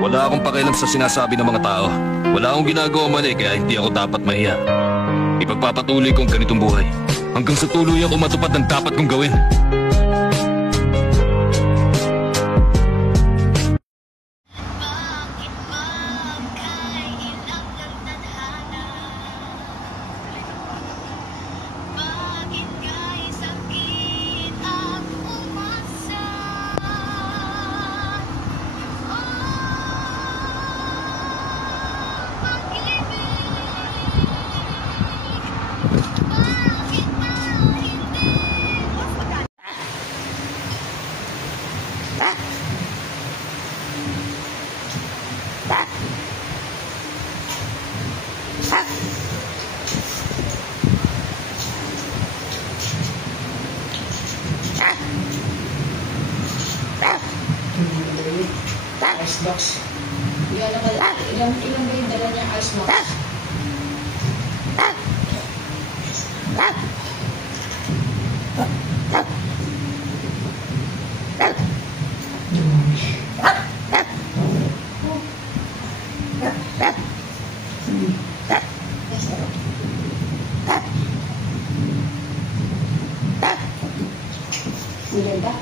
Wala akong pakialam sa sinasabi ng mga tao. Wala akong ginagawa mali kaya hindi ako dapat mahiya. Ipagpapatuloy kong ganitong buhay hanggang sa tuluyan ko matupad ng dapat kong gawin. Icebox. Ilan ba yung dala niya icebox? Maganda.